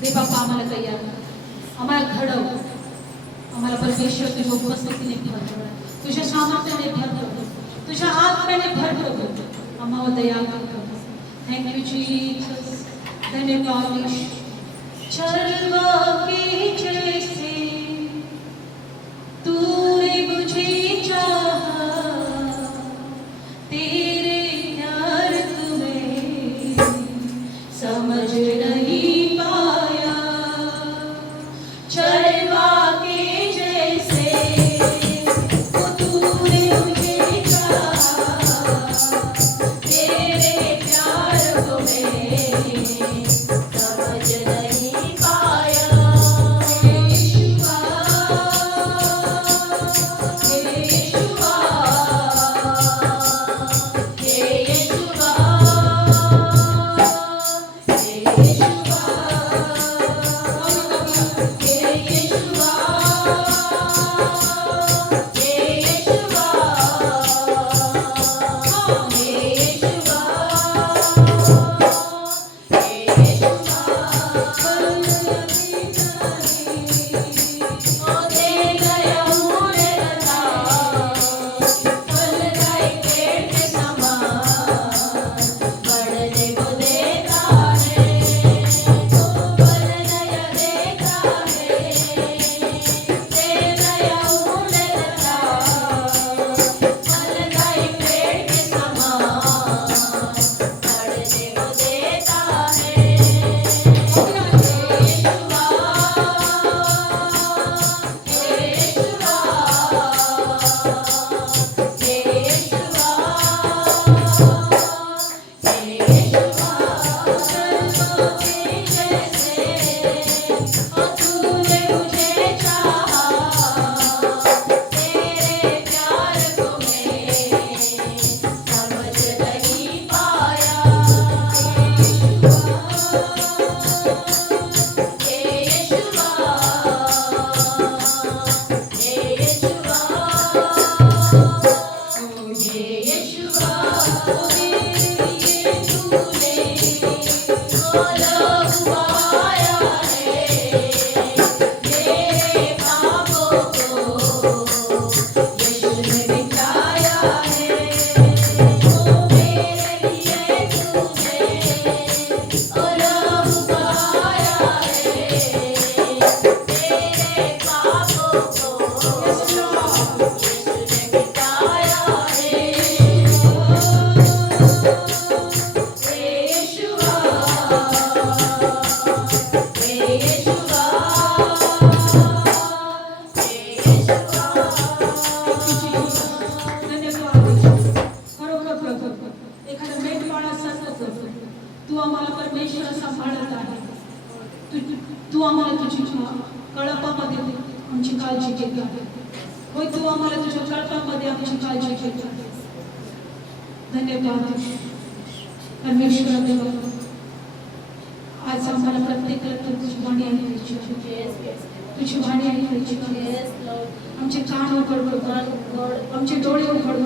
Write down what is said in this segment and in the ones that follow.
दे बाप्पा आम्हाला तयार कर, आम्हाला घडव, आम्हाला परमेश्वर तुझ्या उपस्थितीने भर, तुझ्या सामर्थ्याने भर, तुझ्या आत्म्याने भर, आम्हाला दया कर. Thank you Jesus. धन्यवाद यीशु. चलवा के जैसे तूने मुझे चाहा, तेरे प्यार को मैं समझ नहीं पाया. चलवा के जैसे वो तूने मुझे चाहा, तेरे प्यार को मैं समझ नहीं पाया. यीशुआ, यीशुआ, यीशुआ, तू आम्हाला परमेश्वर सांभाळत आहे. तू आम्हाला तुझी कळपामध्ये आमची काळजी घेत आहे. होय, तू आम्हाला तुझ्या कळपामध्ये आमची काळजी घेत आहे. धन्यवाद परमेश्वर देवा. आज आम्हाला प्रत्येकाला तुझी वाणी ऐकायची, तुझी वाणी ऐकायची. आमचे कान उघड, आमचे डोळे उघड.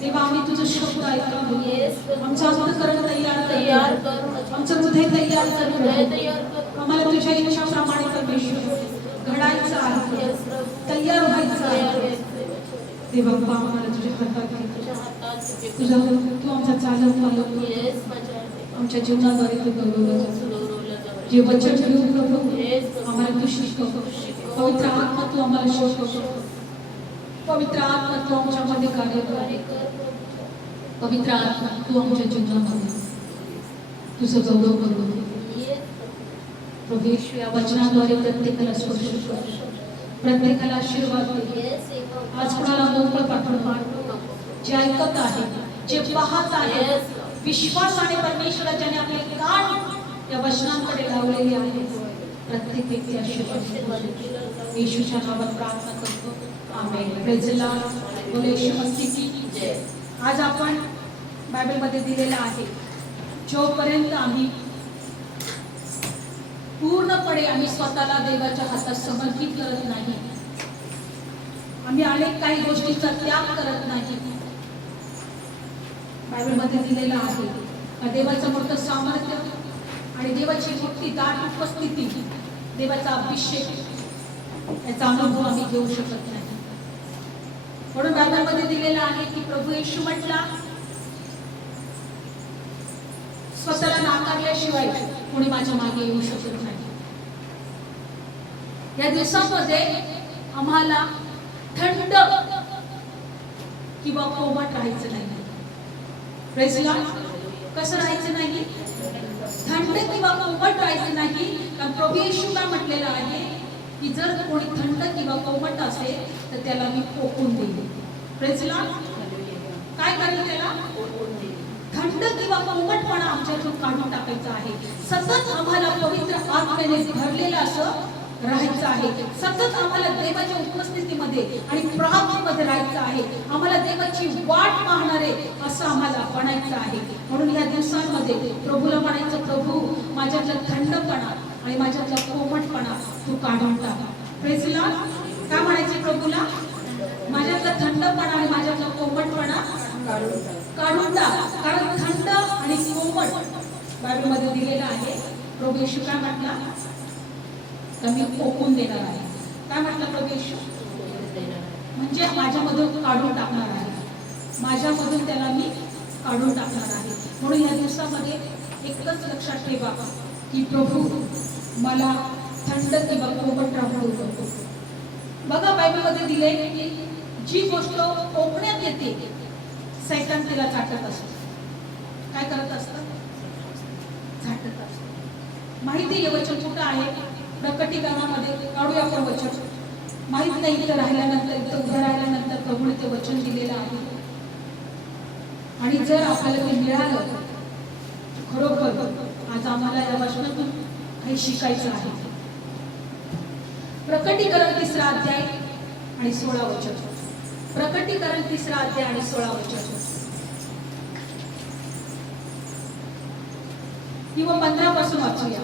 तेव्हा आम्ही तुझं शब्द ऐकावं. आमचं अंतःकरण तयार कर, आमचं हृदय तयार कर. आम्हाला तुझ्या इच्छाप्रमाणे परमेश्वर घडायचं आहे, तयार व्हायचं आहे. देवा बाबा, आम्हाला तुझ्या हातात घे. तुझा तू आमचा चालव, आमच्या जीवनाद्वारे तू गौरवलं जा. जे वचन घेऊन प्रभू आम्हाला तू शिकव. पवित्र आत्मा तू आम्हाला शिकव. पवित्र आत्मा तू आमच्यामध्ये कार्य कर. पवित्र आत्मा तू आमच्या जीवनामध्ये तुझं गौरव करू. प्रभू येशू, या वचनाद्वारे प्रत्येकाला स्पर्श कर, प्रत्येकाला आशीर्वाद दे. आज कोणाला मोकळं पाठवून जे ऐकत आहे, जे पाहत आहे, विश्वासाने परमेश्वराने आपले कान या वचनांकडे लावलेले आहे, प्रत्येक व्यक्ती आशीर्वाद येशूच्या नावात प्रार्थना करतो. आमेन. Praise the Lord. बोले येशू मसीह की जय. आज आपण बायबलमध्ये दिलेला आहे, जोपर्यंत आम्ही पूर्णपणे आम्ही स्वतःला देवाच्या हातात समर्पित करत नाही, आम्ही अनेक काही गोष्टींचा त्याग करत नाही. बायबलमध्ये दिलेला आहे, देवाचं मोठं सामर्थ्य आणि देवाची भक्तिदार उपस्थिती, देवाचा अभिषेक, याचा अनुभव आम्ही घेऊ शकत नाही. म्हणून बायबलमध्ये दिलेला आहे की प्रभू येशू म्हटला, स्वतःला नाकारल्याशिवाय कोणी माझ्या मागे येऊ शकत नाही. या दिवसांमध्ये आम्हाला थंड किंवा कोमट राहायचं नाही. Praise Lord. कसं राहायचं नाही? थंड किंवा कोमट राहायचं नाही. कारण प्रभू येशू काय म्हटलेलं आहे की जर कोणी थंड किंवा कोमट असेल तर त्याला मी पोकून देईन. Praise Lord. काय करेल त्याला? थंड किंवा कोमटपणा आमच्यातून काढून टाकायचा आहे. सतत आम्हाला पवित्र आत्म्याने भरलेलं असं राहायचं आहे. सतत आम्हाला देवाच्या उपस्थितीमध्ये आणि प्रार्थनेमध्ये राहायचं आहे. आम्हाला देवाची वाट पाहणारे असं आम्हाला बनायचं आहे. म्हणून या दिवसांमध्ये प्रभूला म्हणायचं, प्रभू माझ्यातला थंडपणा आणि माझ्यातला कोमटपणा तू काढून टाक. Praise Lord. काय म्हणायचे प्रभूला? माझ्यातला थंडपणा आणि माझ्यातला कोमटपणा काढून टाक. कारण थंड आणि कोमट बायबलमध्ये दिलेलं आहे. प्रभू येशू काय म्हटला? तर मी पोकून देणार आहे. काय म्हटलं प्रभू येशू? म्हणजे माझ्यामधून काढून टाकणार आहे. माझ्यामधून त्याला मी काढून टाकणार आहे. म्हणून या दिवसामध्ये एकच लक्षात ठेवा की प्रभू मला थंड किंवा कोमट राहू नको. बघा बायबलमध्ये दिले की जी गोष्ट ओपण्यात येते सैतान तिला चाटत असतो. काय करत असतं? झाटत असतं. माहिती आहे वचन कुठं आहे? प्रकटीकरणामध्ये काढूया आपण वचन. माहित नाही इथं राहिल्यानंतर, इथं उभं राहिल्यानंतर प्रभूने ते वचन दिलेलं आहे. आणि जर आपल्याला ते मिळालं खरोखर आज आम्हाला या वचनातून काही शिकायचं आहे. प्रकटीकरण 3 अध्याय आणि 16 वचन. प्रकटीकरण 3 अध्याय आणि 16 वचन किंवा 15 पासून वाचूया.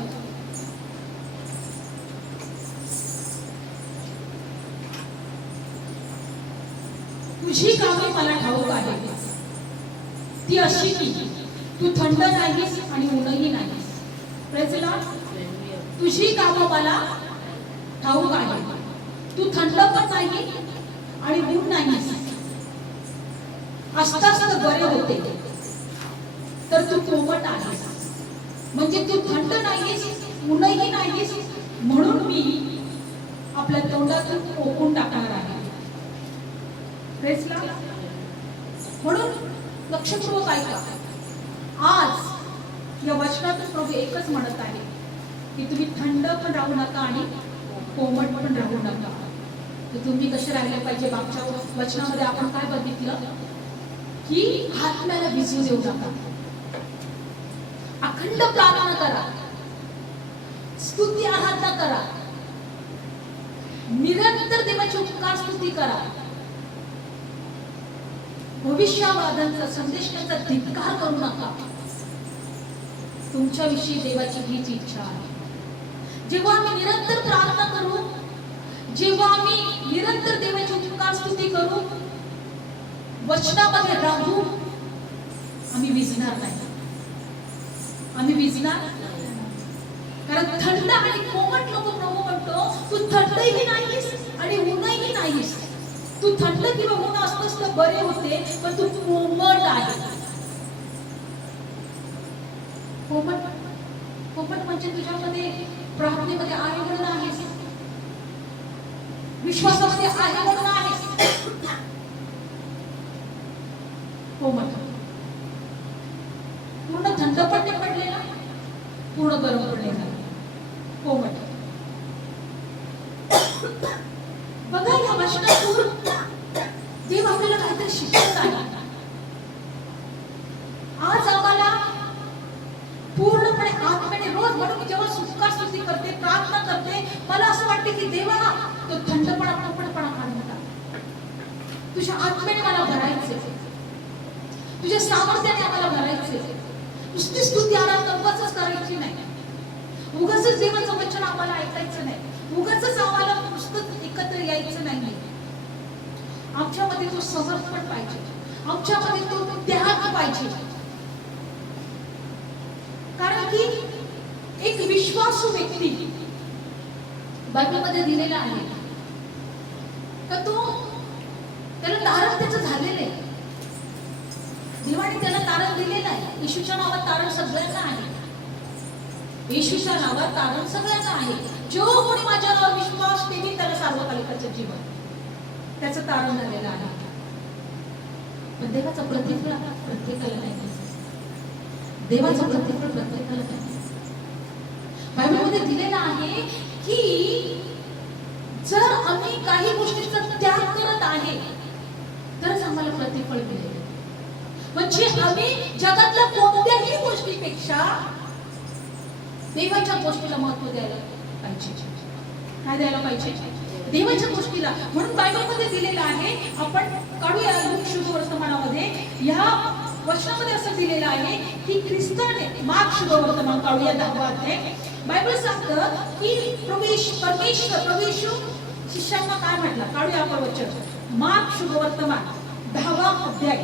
तुझी कामे मला ठाऊक आहे, ती अशी की तू थंड नाहीस आणि ऊनही नाहीस. Praise Lord. तुझी कामं मला ठाऊक आहे, तू थंड पण नाही आणि ऊन नाहीस. असतास तर बरे होते, तर तू कोमट आहेस. म्हणजे तू थंड नाहीस, ऊनही नाहीस, म्हणून मी आपल्या तोंडातून पोकून टाकणार आहे. Praise Lord. म्हणून लक्षपूर्वक ऐका. आज या वचनातून प्रभू एकच म्हणत आहे की तुम्ही थंड पण राहू नका आणि कोमट पण राहू नका. तर तुम्ही कसे राहिले पाहिजे? मागच्या वचनामध्ये आपण काय बघितलं की आत्म्याला भिजू देऊ नका, अखंड प्रार्थना करा, स्तुती आराधना करा, निरंतर देवाची उपकार स्तुती करा, भविष्यवादांचा संदेशाचा धिक्कार करू नका. तुमच्याविषयी देवाची हीच इच्छा आहे. जेव्हा आम्ही निरंतर प्रार्थना करू, जेव्हा आम्ही निरंतर देवाची उपकार स्तुती करू, वचनामध्ये राहू, आम्ही विझणार नाही. आम्ही विझणार. कारण थंड आणि कोमट लोक प्रभू म्हणतो तू थंडही नाहीस आणि ऊनही नाहीस. तू थंड किंवा ऊन असतोस तर बरे होते, पण तू कोमट आहे. कोमट कोमट म्हणजे तुझ्यामध्ये प्रार्थनेमध्ये आहे म्हणून आहेस, विश्वासामध्ये आहे म्हणून आहेस. कोमट पूर्ण थंड पण नाही पडलेला, पूर्ण गरम पण नाही झाला. कोमट. बघा या वचनातून देव आपल्याला काहीतरी शिकवत आहे. आज आम्हाला पूर्णपणे आत्म्याने रोज म्हणून मी जेव्हा सुखा स्तुती करते, प्रार्थना करते, मला असं वाटते की देवा तो थंडपणा कोमटपणा काढून टाक. तुझ्या आत्म्याने मला भरायचे, तुझ्या सामर्थ्याने आम्हाला भरायचे. नुसती स्तुती आराधना उगाचच करायची नाही, उगाचच देवाचं वचन आम्हाला ऐकायचं नाही, उगाचच आम्हाला नुसतं एकत्र यायचं नाही. आमच्यामध्ये तो समर्पण पाहिजे, आमच्यामध्ये तो त्याग पाहिजे. कारण की एक विश्वासू व्यक्ती बायबलमध्ये दिलेला आहे का तो त्याला तारण त्याचं झालेलं आहे. देवाने त्याला तारण दिलेलं आहे. येशूच्या नावात तारण सगळ्यांना आहे. येशूच्या नावात तारण सगळ्यांना आहे. जो कोणी माझ्या नावावर विश्वास ठेवी त्याला सार्वकालिकाचं जीवन त्याचं तारण झालेलं आहे. पण देवाचं प्रतिफळ प्रत्येकाला नाही. देवाचं प्रतिफळ प्रत्येकाला नाही. बायबलमध्ये दिलेलं आहे की जर आम्ही काही गोष्टींचा त्याग करत आहे तरच आम्हाला प्रतिफळ मिळेल. म्हणजे आम्ही जगातल्या कोणत्याही गोष्टीपेक्षा देवाच्या गोष्टीला महत्त्व द्यायला पाहिजे. काय द्यायला पाहिजे? देवाच्या गोष्टीला. म्हणून बायबलमध्ये दिलेलं आहे, आपण काढूया लूक शुभ वर्तमानामध्ये या वचनामध्ये असं दिलेलं आहे की ख्रिस्ताने मार्क शुभ वर्तमान काढूया 10वा अध्याय. बायबल सांगतं की परमेश्वर शिष्यांना काय म्हटलं? काढूया आपण वचन. मार्क शुभ वर्तमान 10वा अध्याय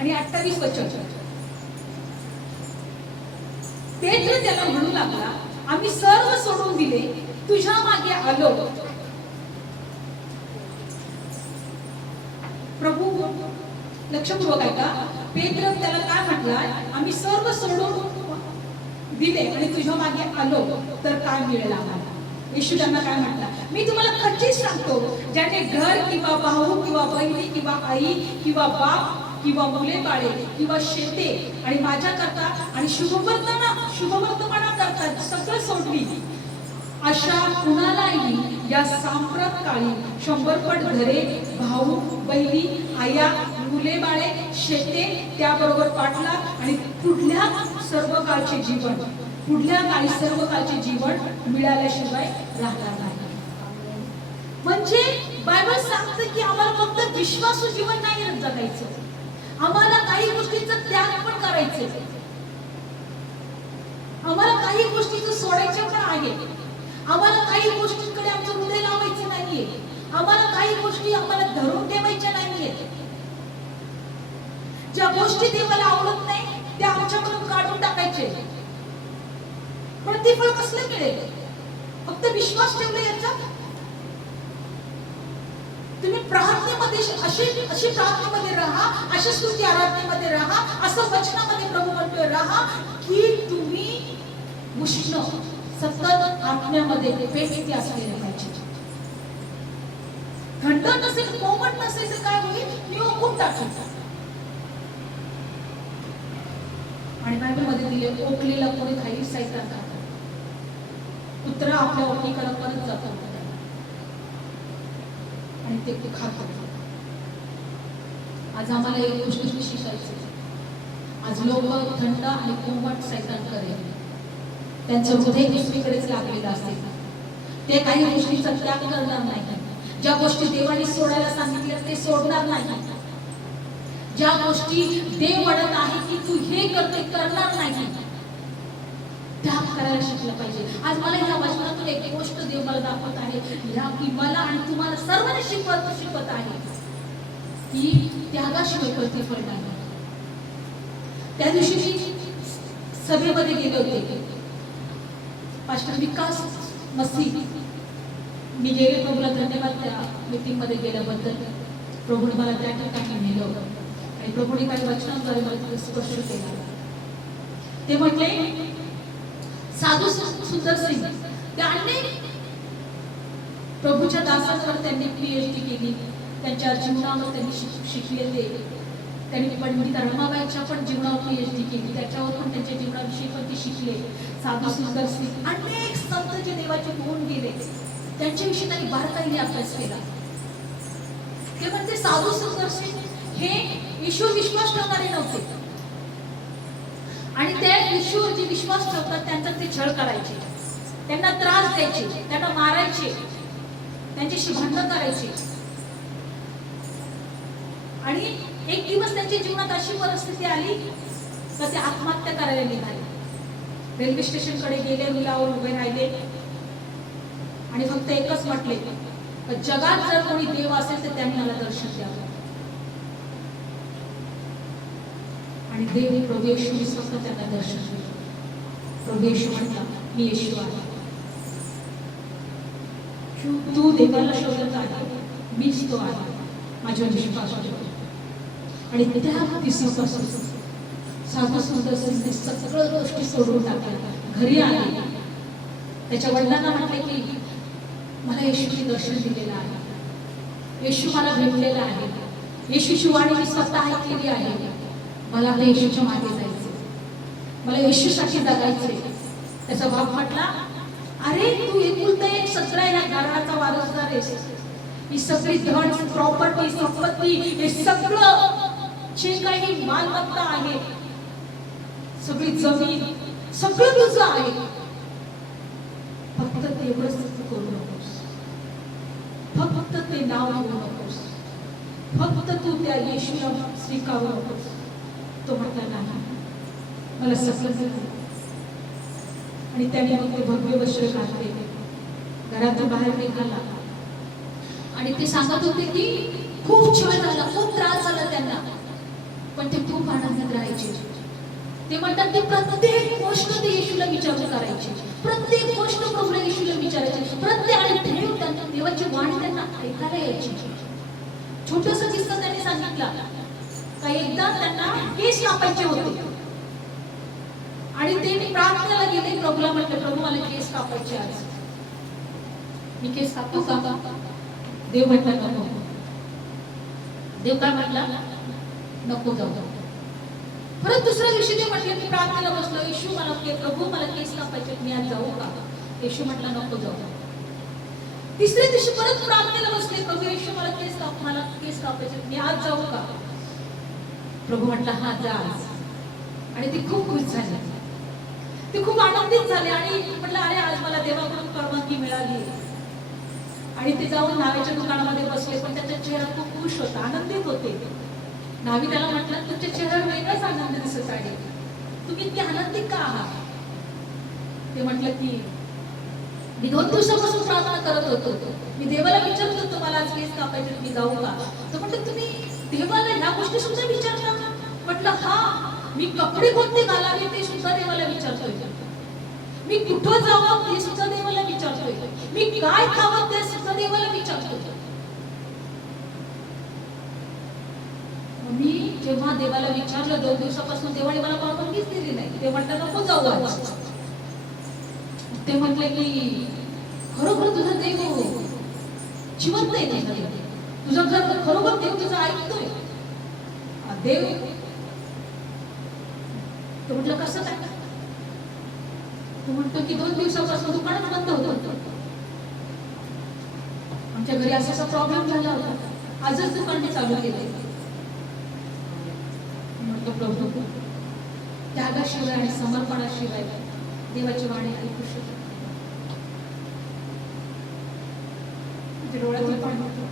आणि 28 वचन. पेत्र त्याला म्हणू लागला, आम्ही सर्व सोडून दिले, तुझ्या मागे आलो. प्रभू लक्षपूर्वक ऐका. पेत्र त्याला काय म्हटला? आम्ही सर्व सोडून दिले आणि तुझ्या मागे आलो तर काय मिळेल आम्हाला? येशू त्यांना काय म्हटला? मी तुम्हाला खचित सांगतो, ज्याने घर किंवा भाऊ किंवा बहिणी किंवा आई किंवा बाप किंवा मुले बाळे किंवा शेते आणि माझ्या करता आणि शुभवर्तमाना करता सगळं सोडली, अशा कुणालाही या सांप्रत काळी 100 पट घरे, भाऊ बहिणी, आया, मुले बाळे, शेते त्याबरोबर पाठला आणि पुढल्या काळी सर्व काळचे जीवन मिळाल्याशिवाय राहणार नाही. म्हणजे बायबल सांगतं की आम्हाला फक्त विश्वासू जीवन नाही जगायचं, आम्हाला काही गोष्टींचा त्याग पण करायचं, आम्हाला काही गोष्टी सोडायच्या पण आहे, आम्हाला काही गोष्टींकडे आमचं हृदय लावायचं नाहीये, आम्हाला काही गोष्टी आम्हाला धरून ठेवायच्या नाहीये. ज्या गोष्टी देवाला आवडत नाही त्या आमच्याकडून काढून टाकायचे. प्रतिफळ कसलं मिळेल? फक्त विश्वास ठेवला याचा. तुम्ही प्रार्थनेमध्ये अशी प्रार्थनेमध्ये राहा, अशी स्तुती आराधनेमध्ये राहा, असं वचनामध्ये प्रभू म्हणतोय राहा की तुम्ही उष्ण सतत आत्म्यामध्ये पेटती असलेले पाहिजे. थंड नसेल, कोमट नसेल तर काय होईल? मी ओकून टाकेल. आणि बायबलमध्ये दिले, ओकलेला कोणी खाईल सैतान खातात. कुत्रा आपल्या ओळखीकडे परत जातो आणि ते खातात. आज आम्हाला एक गोष्ट शिकायची. आज लोक थंड आणि कोमट सैतान करेल, त्यांचं हृदय दुसरीकडेच लागलेलं असेल. ते काही गोष्टींचा त्याग करणार नाही. ज्या गोष्टी देवाने सोडायला सांगितल्या ते सोडणार नाही. ज्या गोष्टी देव म्हणत आहे की तू हे करणार नाही, त्याग करायला शिकलं पाहिजे. आज मला या वचनातून एक गोष्ट देव मला दाखवत आहे, ह्या की मला आणि तुम्हाला सर्वांना शिकवत आहे की त्यागाशिवाय प्रतिफळ नाही. त्या दिवशी मी सभेमध्ये गेले होते, पास्टर विकास मसीह. मी गेले, प्रभूला धन्यवाद त्या मीटिंग मध्ये गेल्याबद्दल. प्रभूने मला त्या ठिकाणी नेलं आणि प्रभूने काही वचनांद्वारे मला स्पर्श केला. ते म्हटले, साधू सुंदर सिंग ते अनेक प्रभूच्या दासांवर त्यांनी PhD केली, त्यांच्या जीवनावर त्यांनी शिकलेले. त्यांनी पंडित रमाबाईच्या पण जीवनावर PhD केली, त्याच्यावर पण त्यांच्या जीवनाविषयी पण ते शिकले. साधू सुंदर सिंग अनेक संत जे देवाचे होऊन गेले त्यांच्याविषयी त्यांनी बारकाईने अभ्यास केला. ते म्हणते साधू सुंदर सिंग हे ईश्वर विश्वास ठेवणारे नव्हते आणि त्या ईश्वर जे विश्वास ठेवतात त्यांचा ते छळ करायचे, त्यांना त्रास द्यायचे, त्यांना मारायचे, त्यांच्याशी भांडण करायचे. आणि एक दिवस त्यांच्या जीवनात अशी परिस्थिती आली तर ते आत्महत्या करायला निघाले. रेल्वे स्टेशन कडे गेले, रुलावर उभे राहिले आणि फक्त एकच म्हटले, जगात जर कोणी देव असेल तर त्यांनी मला दर्शन द्यावं. आणि देव प्रभू येशू स्वतः त्यांना दर्शन दिलं. प्रभू येशू म्हटला, मी येशू आहे. तू देवाला शोधत आहे, मीच तो आहे. माझ्या विश्वास आणि त्या दिवसापासून साधू सुंदर सिंगने सगळं गोष्टी सोडून टाकल्या. घरी आले, त्याच्या वडिलांना म्हटले की मला येशूचे दर्शन दिलेलं आहे, येशू मला भेटलेला आहे, येशूची वाणी मी स्वतः ऐकलेली आहे. मला आता येशूच्या मागे जायचे, मला येशूसाठी जगायचे. त्याचा बाप म्हटला, अरे तू एकुलता एक सगळा या घराचा वारसदार आहेस. ही सगळी धन प्रॉपर्टी संपत्ती हे सगळं जे काही मालमत्ता आहे, सगळी जमीन सगळं तुझं आहे. फक्त तेवढंच करू नकोस, फक्त ते नाव घेऊ नकोस, फक्त तू त्या येशूला स्वीकारू नकोस. तो म्हटला नाही, मला सगळं. आणि त्याने मग ते भव्य वस्त्र घातले, घरातून बाहेर निघाला. आणि ते सांगत होते की खूप छळ झाला, खूप त्रास झाला त्यांना, पण ते खूप आनंदात राहायचे. ते म्हणतात की प्रत्येक गोष्ट ते येशूला विचारून करायचे, प्रत्येक गोष्ट प्रभू येशूला विचारायचे, प्रत्येक आणि त्यांना देवाची वाणी त्यांना ऐकायला यायची. छोटंसं किस्सा त्यांनी सांगितला का एकदा त्यांना केस कापायचे होते आणि ते प्रार्थनेला गेले. प्रभूला म्हटलं, प्रभू मला केस कापायचे आज, मी केस कापतो का? देव म्हटला नको. देव काय म्हटला? नको जाऊ. परत दुसऱ्या दिवशी ते म्हटले, मी प्रार्थनेला बसलो, येशू मला प्रभू मला केस कापायचे, मी आज जाऊ का? येशू म्हटला नको जाऊ. तिसऱ्या दिवशी परत प्रार्थनेला बसले, प्रभू येशू मला केस कापायचे, मी आज जाऊ का? प्रभू म्हटला हा जा. आणि ते खूप खुश झाले, ते खूप आनंदित झाले आणि म्हटलं अरे आज मला देवाकडून परवानगी मिळाली. आणि ते जाऊन न्हाव्याच्या दुकानामध्ये बसले, पण त्याचा चेहरा खूप खुश होता, आनंदित होते. न्हावी त्याला म्हटलं, तुमच्या चेहऱ्यावर वेगळाच आनंद दिसत आहे, तुम्ही इतके आनंदित का आहात? ते म्हटलं की मी 2 दिवसापासून प्रार्थना करत होतो, मी देवाला विचारत होतो मला आज केस कापायचे, मी जाऊ का? तर म्हटलं तुम्ही देवाला ह्या गोष्टी सुद्धा विचारता? म्हटलं हा, मी कपडे कोणते घालावे ते सुद्धा देवाला विचारतोय, मी कुठं जावं ते सुद्धा देवाला विचारतोय, मी काय खावं ते सुद्धा देवाला विचारतोय. मी जेव्हा देवाला विचारलं 2 दिवसापासून, देवाने मला परवानगीच दिली नाही. ते म्हटलं नको जाऊ आज. ते म्हटले की खरोखर तुझा देव जिवंत आहे, तुझं घर खरोखर देव तुझं ऐकतोय देव. तो म्हटलं कसं काय? तो म्हणतो की 2 दिवसापासून दुकानच बंद होतं, आमच्या घरी असा प्रॉब्लेम झाला होता, आजच दुकान चालू केले. म्हटलं प्रभू त्यागाशिवाय आणि समर्पणाशिवाय देवाची वाणी ऐकू शकत. डोळ्यातलं पाणी होतं,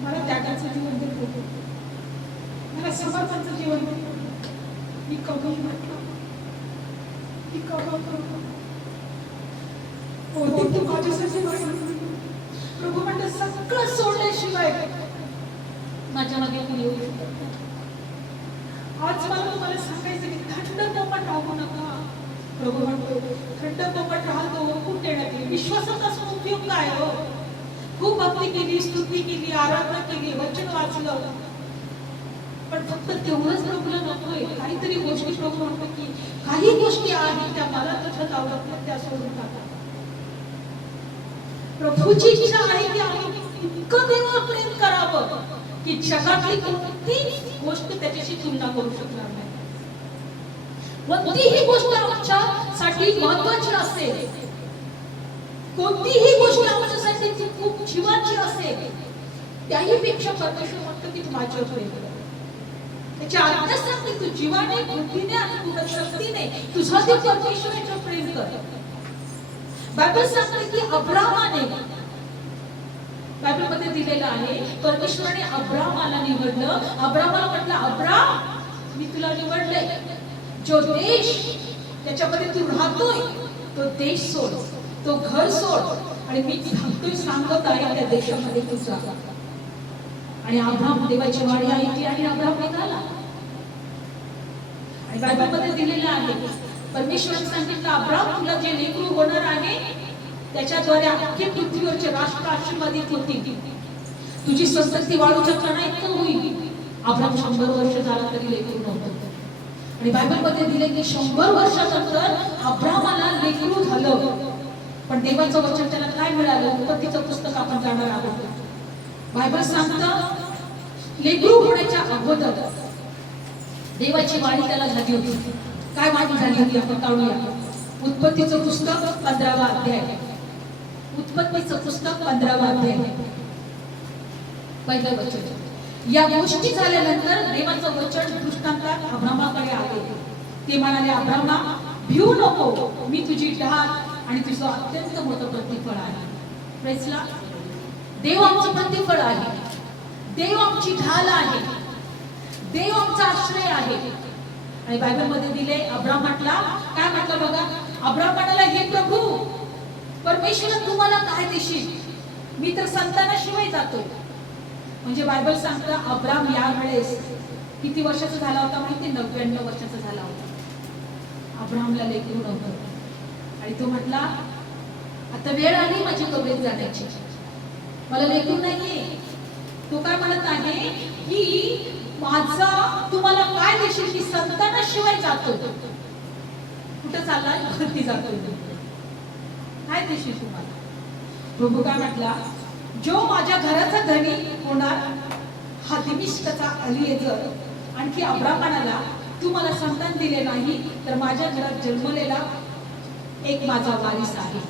मला त्यागाचं जीवन देतो, मला समर्पणाचं जीवन देतो. मी कबूल म्हटलं, मी कबूल करतो. तू माझ्यासाठी प्रभू म्हणतात सगळं सोडल्याशिवाय माझ्या मागे तू येऊ शकत. आज मला तुम्हाला सांगायचं की थंड पोपट राहू नका. प्रभू म्हणतो थंड पोपट राहतो खूप देण्यात येईल. विश्वासात असून उपयोग काय हो? खूप भक्ती केली, स्तुती केली, आराधना केली, वचन वाचलं, पण फक्त तेवढंच प्रभूला नकोय. काहीतरी गोष्टी प्रभू म्हणतो की काही गोष्टी आहेत त्या मला तुझ्यात आवडत नाही, त्या सोडून टाका. प्रभूची इच्छा आहे की आम्ही इतकं देवावर प्रेम करावं की जगातली कोणतीच गोष्ट त्याच्याशी तुलना करू शकणार नाही. कोणतीही गोष्ट आमच्यासाठी महत्वाची असेल, कोणतीही गोष्ट आमच्यासाठी खूप जीवाची असेल, त्याही पेक्षा परमेश्वर म्हणतो की तू माझ्यावर प्रेम कर. त्याची आज्ञा सांगते तू जीवाने, बुद्धीने आणि तुझ्या शक्तीने तुझा ते परमेश्वरावर प्रेम कर. बायबल सांगते की अब्राहमाने, बायबलमध्ये दिलेलं आहे, परमेश्वराने अब्राहमाला निवडलं. अब्राहमाला म्हटलं अब्राहम मी तुला निवडलंय, जो देश त्याच्यामध्ये तू राहतोय तो देश सोड, तो घर सोड आणि मी सांगत आहे त्या देशामध्ये तू जा. आणि अब्राहम देवाची वाणी ऐकली आणि अब्राहम निघाला. आणि बायबलमध्ये दिलेलं आहे परमेश्वराने सांगितलं, अब्राम तुला जे लेकरू होणार आहे त्याच्याद्वारे अख्खी पृथ्वीवरचे राष्ट्र आशीर्वादित होतील, तुझी संतती वाढूच्या कणाईत होईल. अब्राम 100 वर्ष झाला तरी लेकरू नव्हतं. आणि बायबलमध्ये दिले की 100 वर्षानंतर अब्रामाला लेकरू झालं. पण देवाचं वचन त्याला काय मिळालं? उत्पत्तीचं पुस्तक आपण जाणार आहोत. बायबल सांगतं लेकरू होण्याच्या अगोदर देवाची वाणी त्याला झाली होती. काय वाणी झाली होती आपण काढूया. उत्पत्तीचं पुस्तक 15वा अध्याय. उत्पत्तीचं पुस्तक 15वा अध्याय, पहिलं वचन. या गोष्टी झाल्यानंतर देवाचं वचन दृष्टांतात अब्रामाकडे आले. ते म्हणाले, अब्रामा भिऊ नको, मी तुझी ढाल आणि तुझं अत्यंत मोठं प्रतिफळ आहे. प्रेज ला. देव आमचं प्रतिफळ आहे, देव आमची ढाल आहे, देव आमचा आश्रय आहे. आणि बायबलमध्ये दिले, अब्राम म्हटला, काय म्हटलं बघा, अब्राम म्हणाला, हे प्रभू परमेश्वर तुम्हाला काय देशील, मी तर संतानाशिवाय जातो. म्हणजे बायबल सांगतं अब्राम यावेळेस किती वर्षाचा झाला होता माहिती? 99 वर्षाचा झाला होता. अब्रामला लेकरू नव्हतं आणि तो म्हटला, आता वेळ आली माझी कबरीत जाण्याची, मला लेकरू नाहीये. तो काय म्हणत आहे की माझा तुम्हाला काय देशील की संतानाशिवाय जातो. कुठं चाललाय? वरती जातो. काय देशील तुम्हाला? प्रभू काय म्हटला, जो माझ्या घराचा धनी होणार हा दिमिश्कचा अलिएजर. आणखी अब्राम म्हणाला, तू मला संतान दिले नाही तर माझ्या घरात जन्मलेला एक माझा वारिस आहे.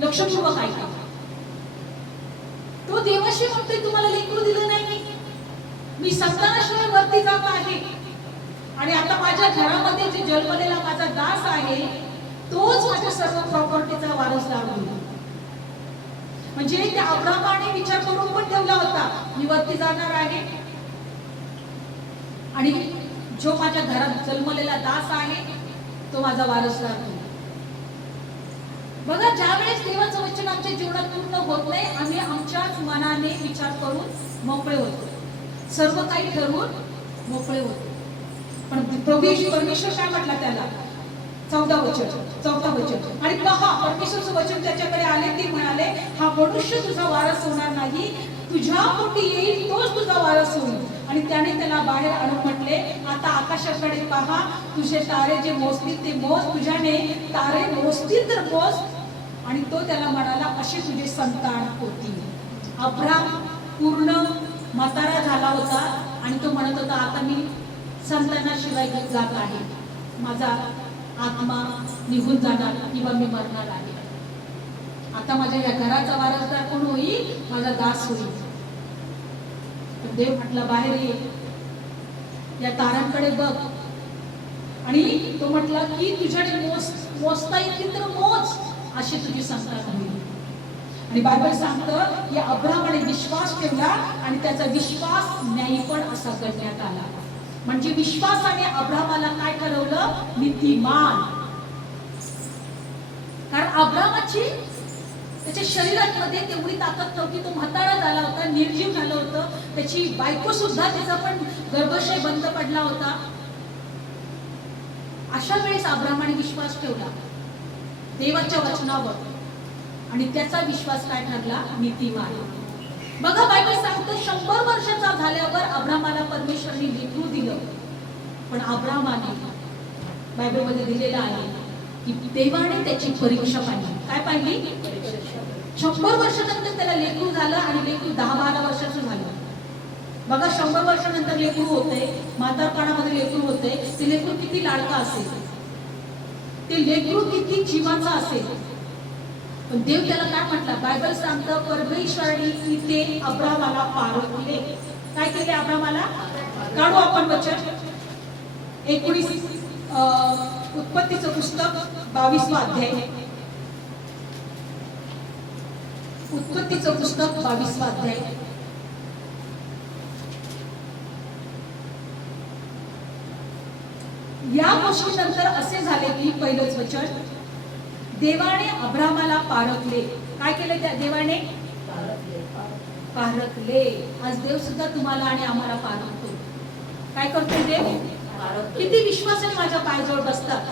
लक्षपूर्वक ऐका. तो देवाशी म्हणतोय तुम्हाला लेकरू दिलं नाही, मी संतानाशिवाय वरती जात आहे आणि आता माझ्या घरामध्ये जे जन्मलेला माझा दास आहे तोच माझ्या सर्व प्रॉपर्टीचा वारसदार होईल. म्हणजे त्या अब्रामाने विचार करून पण ठेवला होता, मी वरती जाणार आहे आणि जो माझ्या घरात जन्मलेला दास आहे तो माझा वारसदार होईल. बघा, ज्यावेळेस देवाचं वचन आमच्या जीवनात पूर्ण होत नाही, आम्ही आमच्याच मनाने विचार करून मोकळे होतो, सर्व काही ठरवून मोकळे होतो. पण परमेश्वर काय म्हटला त्याला? 14 वचन. आणि पहा, परमेश्वरचं वचन त्याच्याकडे आले. ते म्हणाले, हा मनुष्य तुझा वारस होणार नाही, तुझ्या पोटी येईल तोच तुझा वारस होईल. आणि त्याने त्याला बाहेर आणून म्हटले, आता आकाशाकडे पहा, तुझे तारे जे मोजतील ते मोज, तुझ्याने तारे मोजतील तर मोज. आणि तो त्याला म्हणाला, अशी तुझे संतान होतील. अब्राम पूर्ण म्हातारा झाला होता आणि तो म्हणत होता, आता मी संतानाशिवाय जात आहे, माझा आत्मा निघून जाणार किंवा मी मरणार आहे. आता माझ्या या घराचा वारसदार कोण होईल? माझा दास होईल. तर देव म्हटला, बाहेर ये, या तारांकडे बघ. आणि तो म्हटला की तुझ्याने मोजता येतील तर मोज, अशी तुझी संतान होईल. आणि बायबल सांगतं या अब्रामाने विश्वास ठेवला आणि त्याचा विश्वास न्यायी पण असा करण्यात आला. म्हणजे विश्वासाने अब्रामाला काय ठरवलं? नीतिमान. कारण अब्रामाची त्याच्या शरीरामध्ये तेवढी ताकद नव्हती, तो म्हातारा झाला होता, निर्जीव झालं होतं, त्याची बायको सुद्धा, त्याचा पण गर्भाशय बंद पडला होता. अशा वेळेस अब्रामाने विश्वास ठेवला देवाच्या वचनावर आणि त्याचा विश्वास काय ठरला? नीतिमान. बघा, बायबल सांगतो 100 वर्षाचा झाल्यावर अब्रामाला परमेश्वराने लेकरू दिलं. पण अब्रामाने, बायबलमध्ये दिलेलं आहे की देवाने त्याची परीक्षा पाहिली. काय पाहिली? 100 वर्षानंतर त्याला लेकरू झालं आणि लेकरू 10-12 वर्षाचं झालं. बघा, 100 वर्षानंतर लेकरू होते, म्हातारपणामध्ये लेकरू होते, ते लेकरू किती लाडका असेल, ते लेकरू किती जीवाचा असेल. पण देव त्याला काय म्हटला? बायबल सांगतं परमेश्वराने इथे अब्रामाला पारखले. काय केले अब्रामाला? काढू आपण वचन 19 उत्पत्तीचं पुस्तक 22वा अध्याय. उत्पत्तीचं पुस्तक 22वा अध्याय. या गोष्टीनंतर असे झाले की, पहिलंच वचन, देवाने अब्रामाला पारखले. काय केले त्या देवाने? पारखले. आज देव सुद्धा तुम्हाला आणि आम्हाला पारखतो. काय करतो देव? किती विश्वासाने माझ्या पायाजवळ बसतात,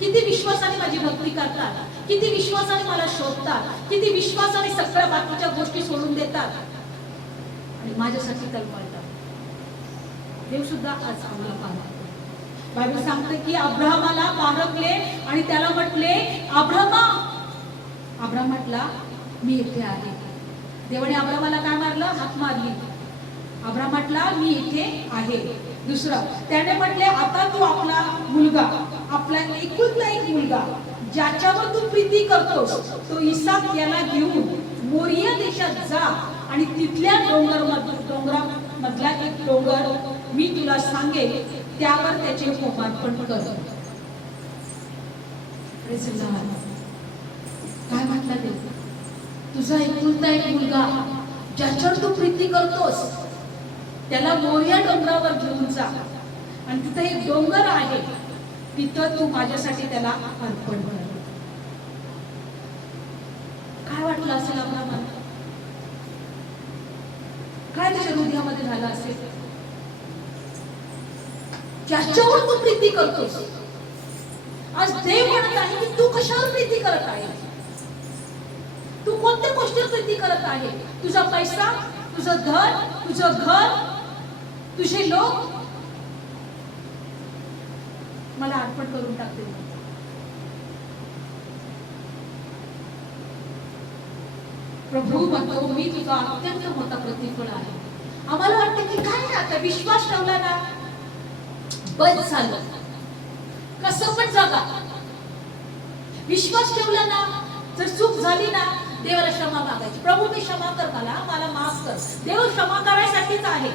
किती विश्वासाने माझी भक्ती करतात, किती विश्वासाने मला शोधतात, किती विश्वासाने सगळ्या बाकीच्या गोष्टी सोडून देतात आणि माझ्यासाठी तळमळतात. देव सुद्धा आज आम्हाला पाहतो. बायबल सांगते की अब्राहमाला पारखले आणि त्याला म्हटले, अब्राहमा. अब्राहम म्हटला, मी इथे आहे. देवाने अब्राहमाला काय मारलं? हाक मारली. अब्राहम म्हटला, मी इथे आहे. दुसरं त्याने म्हटले, आता तू आपला मुलगा, आपला एकुलता एक मुलगा ज्याच्यावर तू प्रीती करतोस तो इसाक याला घेऊन मोरिया देशात जा आणि तिथल्या डोंगरामधला एक डोंगर मी तुला सांगेन त्यावर त्याचे होमार्पण कर. काय म्हटलं देव? तुझा एकुलता एक मुलगा ज्याच्यावर तू प्रीती करतोस त्याला मोरिया डोंगरावर घेऊन जा आणि तिथे एक डोंगर आहे, तिथं तू माझ्यासाठी त्याला अर्पण कर. काय वाटलं असेल अब्राहमाला? काय त्याच्या हृदयामध्ये झालं असेल? ज्याच्यावर तू प्रीती करतोस. आज देव म्हणत आहे की तू कशावर प्रीती करत आहे? तू कोणत्या गोष्टीवर प्रीती करत आहे? तुझा पैसा, तुझं धन, तुझं घर, तुझे लोक मला अर्पण करून टाकते. प्रभू म्हणतो, मी तुझा अत्यंत मोठा प्रतिफळ आहे. आम्हाला वाटतं की काय आता विश्वास ठेवला ना बस झालं, कसं पण जगा. विश्वास ठेवला ना, जर चूक झाली ना देवाला क्षमा मागायची. प्रभू मी क्षमा कर, मला माफ कर. देव क्षमा करायसाठीच आहे.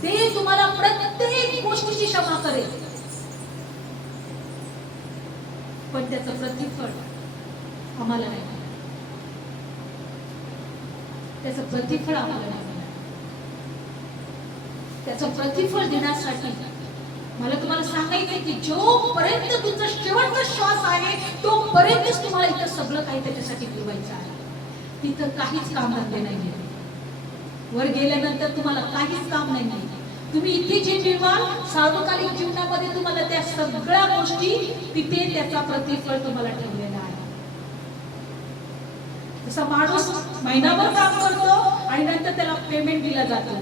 देव तुम्हाला प्रत्येक गोष्टीची क्षमा करेल, पण त्याचं प्रतिफळ आम्हाला नाही. त्याचं प्रतिफळ आम्हाला नाही. त्याचं प्रतिफळ देण्यासाठी मला तुम्हाला सांगायचंय की जोपर्यंत तुमचा शेवटचा श्वास आहे तोपर्यंतच तुम्हाला इथं सगळं काही त्याच्यासाठी पुरवायचं आहे. तिथं काहीच काम धंदे नाही. वर गेल्यानंतर तुम्हाला काहीच काम नाही. तुम्ही इथे जे मिळवाल सार्वकालिक जीवनामध्ये तुम्हाला त्या सगळ्या गोष्टी तिथे त्याचा प्रतिफळ तुम्हाला ठेवलेला आहे. जसा माणूस महिनाभर काम करतो आणि नंतर त्याला पेमेंट दिला जातो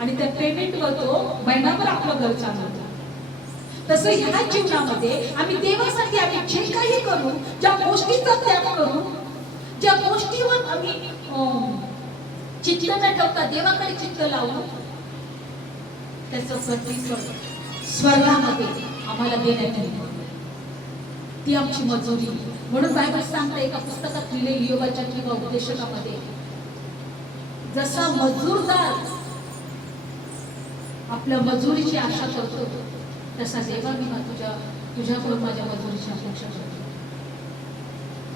आणि त्या पेमेंटवर तो महिनाभर आपलं घर चालवतो. तसं ह्या जीवनामध्ये आम्ही देवासाठी आम्ही जे काही करू, ज्या गोष्टीचा त्याग करू, ज्या गोष्टीवर आम्ही चित्त न ठेवता देवाकडे चित्त लावू, त्याचं प्रतिफळ स्वर्गामध्ये आम्हाला देण्यात येईल. ती आमची मजुरी. म्हणून बायबल सांगते एका पुस्तकात लिहिले योगाच्या किंवा उपदेशकामध्ये, जसा मजूरदार आपल्या मजुरीची आशा करतो तसा देवा मी तुझ्याकडून माझ्या मजुरीची अपेक्षा करतो.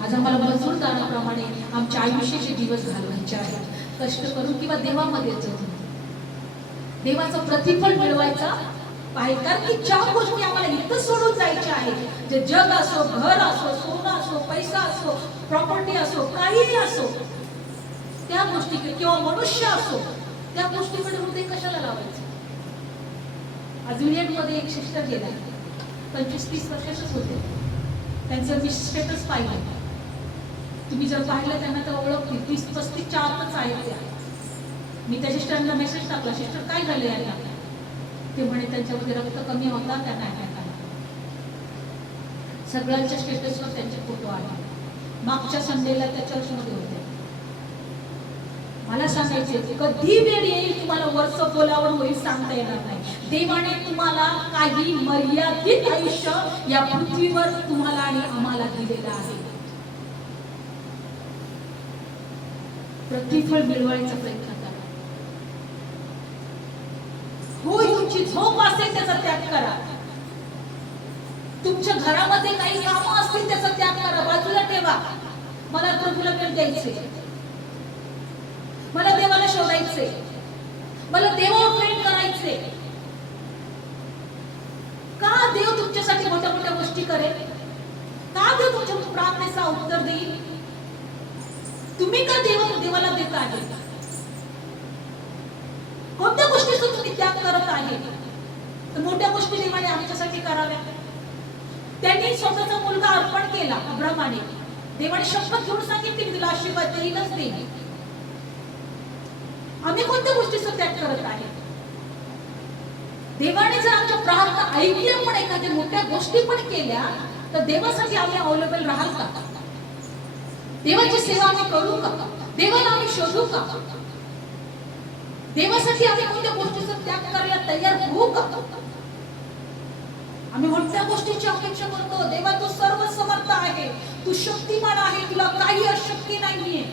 आज आम्हाला मजूरदाराप्रमाणे आमच्या आयुष्याचे दिवस घालवायचे आहेत, कष्ट करून किंवा देवामध्ये जाऊन देवाचं प्रतिफळ मिळवायचा आहे. कारण की ज्या गोष्टी आम्हाला इथं सोडून जायच्या आहेत, जे जग असो, घर असो, सोनं असो, पैसा असो, प्रॉपर्टी असो, काहीही असो, त्या गोष्टी किंवा मनुष्य असो, त्या गोष्टीकडे हृदय कशाला लावायचं? आज मध्ये एक सिस्टर गेला, 25-30 वर्षाचेच होते. त्यांचं मी स्टेटस पाहिलं. तुम्ही जर पाहिलं त्यांना तर ओळखली. 30-35च्या आतच आहेत त्या. मी त्या सिस्टरला मेसेज टाकला, सिस्टर काय झालं याला? ते म्हणे त्यांच्यामध्ये रक्त कमी होता, त्यांना अटॅक आला. सगळ्यांच्या स्टेटसवर त्यांचे फोटो आले. मागच्या संडेला त्या चर्चमध्ये होते. मला सांगायचे कधी वेळ येईल तुम्हाला वरचं बोलावर होईल सांगता येणार नाही. देवाने तुम्हाला काही मर्यादित आयुष्य या पृथ्वीवर तुम्हाला आणि आम्हाला दिलेलं आहे. प्रतिफळ मिळवायचा प्रयत्न करा. होय तुमची झोप असेल त्याचा त्याग करा. तुमच्या घरामध्ये काही कामं असतील त्याचा त्याग करा, बाजूला ठेवा. मला प्रभूला वेळ द्यायचे, मला देवाला शोधायचे, मला देवावर प्रेम करायचे. का देव तुमच्यासाठी मोठ्या मोठ्या गोष्टी करेल? का देव तुमच्या प्रार्थनेचा उत्तर देईल? तुम्ही का देवाला देत आहे? कोणत्या गोष्टीचा तुम्ही त्याग करत आहे? तर मोठ्या गोष्टी देवाने आमच्यासाठी कराव्या. त्यांनी स्वतःचा मुलगा अर्पण केला अब्रामाने. देवाने शपथ घेऊन सांगितली की तुला आशीर्वाद देईलच देईल. आम्ही कोणत्या गोष्टीचा त्याग करत आहे? देवाने जर आमच्या प्रार्थना ऐकल्या पण एखाद्या मोठ्या गोष्टी पण केल्या तर देवासाठी आम्ही अवेलेबल राहाल का? देवाची सेवा आम्ही करू का? देवाला आम्ही शोधू का? देवासाठी आम्ही कोणत्या गोष्टीचा त्याग करायला तयार होऊ का? आम्ही मोठ्या गोष्टीची अपेक्षा करतो. देवा तू सर्व समर्थ आहे, तू शक्तिमान आहे, तुला काही अशक्य नाहीये.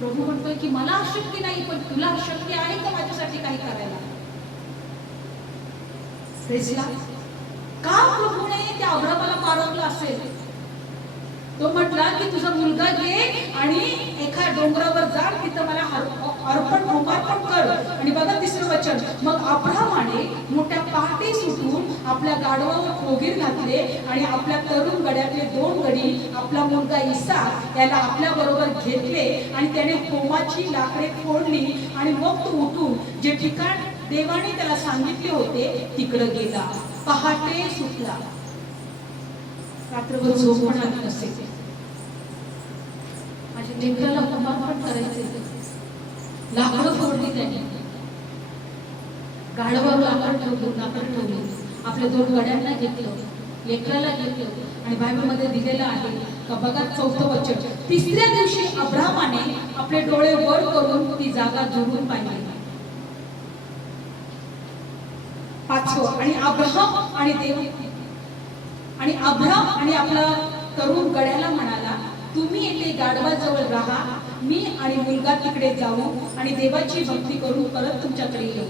प्रभू म्हणतोय की मला अशक्य नाही, पण तुला शक्य आहे का माझ्यासाठी काही करायला? का प्रभूने त्या अब्रामाला पारवलं असेल? तो म्हटला की तुझा मुलगा घे आणि एका डोंगरावर जा, तिथं मला अर्पण होमार्पण कर. आणि बघा तिसरं वचन, मग अब्रामाने मोठ्या पहाटे सुटून आपल्या गाढवावर खोगीर घातले आणि आपल्या तरुण गड्यातले 2 गडी आपला मुलगा इसाक याला आपल्या बरोबर घेतले आणि त्याने होमाची लाकडे फोडली आणि मग तो उठून जे ठिकाण देवाने त्याला सांगितले होते तिकडे गेला. पहाटे सुटला. रात्रभर झोप पण आली नसेल. माझ्या लेकराला होमार्पण करायचे, लाकडं फोडली त्याने, गाढवावर लाकड ठेवली, आपल्या 2 गड्यांना घेतलं, लेकराला घेतलं. आणि बायबलमध्ये दिलेलं आहे का बघा 4थं वचन, तिसऱ्या दिवशी अब्रामाने आपले डोळे वर करून ती जागा दुरून पाहिली. 5वं, आणि अब्राम आणि आपला तरुण गड्याला म्हणाला, तुम्ही येथे गाढवाजवळ राहा, मी आणि मुलगा तिकडे जाऊ आणि देवाची भक्ती करून परत तुमच्याकडे येऊ.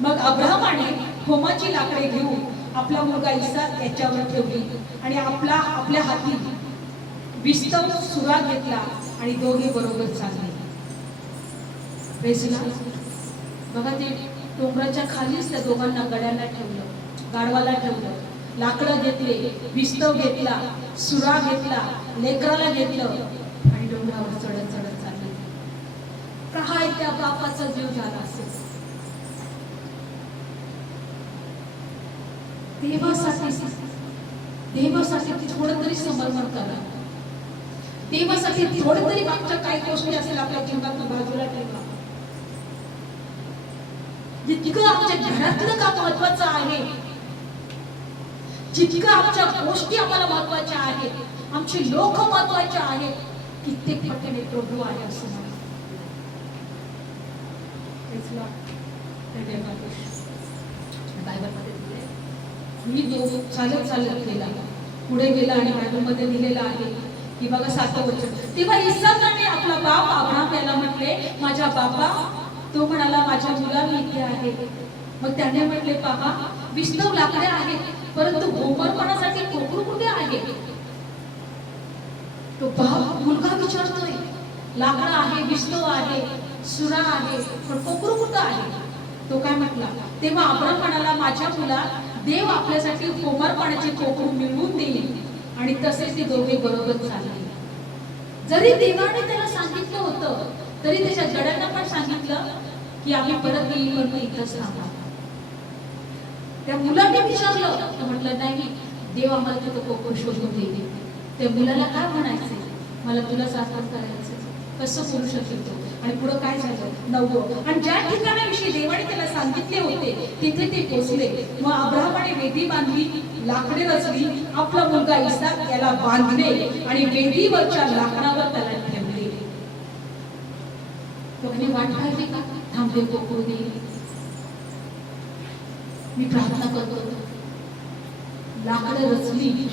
मग अब्रामाने होमाची लाकडे घेऊन आपला मुलगा इसाक याच्यावर ठेवली आणि आपल्या हाती विस्तव सुरा घेतला आणि दोघे बरोबर चालले. बघा ते डोंगराच्या खालीच त्या दोघांना गड्यांना ठेवलं, गाढवाला ठेवलं, लाकडं घेतले, विस्तव घेतला, सुरा घेतला, लेकराला घेतलं आणि डोंगरावर चढत चालले. काय त्या बापाचा जीव झाला असेल? देवासाठी थोडं तरी समर्पण करा. देवासाठी थोडं तरी मागच्या काही गोष्टी असेल आपल्या जीवनातून बाजूला ठेवा. जितकं आमच्या घरातलं का महत्वाचं आहे, जितकं आमच्या गोष्टी आम्हाला महत्वाच्या आहेत, आमचे लोक महत्वाचे आहेत, कित्येक पटीने प्रभू आहे असं म्हणा. बायबलमध्ये मी चालत गेला, पुढे गेला आणि बायबलमध्ये दिलेलं आहे की बघा 7वं वचन, तेव्हा इसाकाने आपला बाप अब्राम याला म्हटले, माझ्या बापा. तो म्हणाला, माझ्या मुला मी इथे आहे. मग त्याने म्हटले, पहा विस्तव लाकडे आहेत, परंतु होमार्पणासाठी कोकरू कुठे आहे? तो बाप मुलगा विचारतोय, लाकडं आहे, विस्तव आहे, सुरा आहे, पण कोकरू कुठं आहे? तो काय म्हटला, तेव्हा अब्राम म्हणाला, माझ्या मुला, देव आपल्यासाठी होमार्पणाचे कोकरू मिळवून देईल. आणि तसेच ते दोघे बरोबर चालले. जरी देवाने त्याला सांगितलं होतं तरी त्याच्या गड्यांना पण सांगितलं की आम्ही परत येईल, पण इथंच थांबा. त्या मुलाने विचारलं तर म्हटलं, नाही, देव आम्हाला तिथं कोकरू शोधून देईल. त्या मुलाला काय म्हणायचे, मला तुला सार्थक करायचं, कसं बोलू शकेल तो? आणि पुढे काय झालं? 9वं, आणि ज्या ठिकाणाविषयी देवाने त्याला सांगितले होते तिथे ते पोहोचले. मग अब्रामाने वेदी बांधली, लाकडे रचली, आपला मुलगा इसाक याला बांधले आणि वेदीवरच्या लाकडावर त्याला ठेवले. लोकांनी वाट पाहिली का? थांबले कोकरू दे. मी प्रार्थना करतो, लाकडं रचली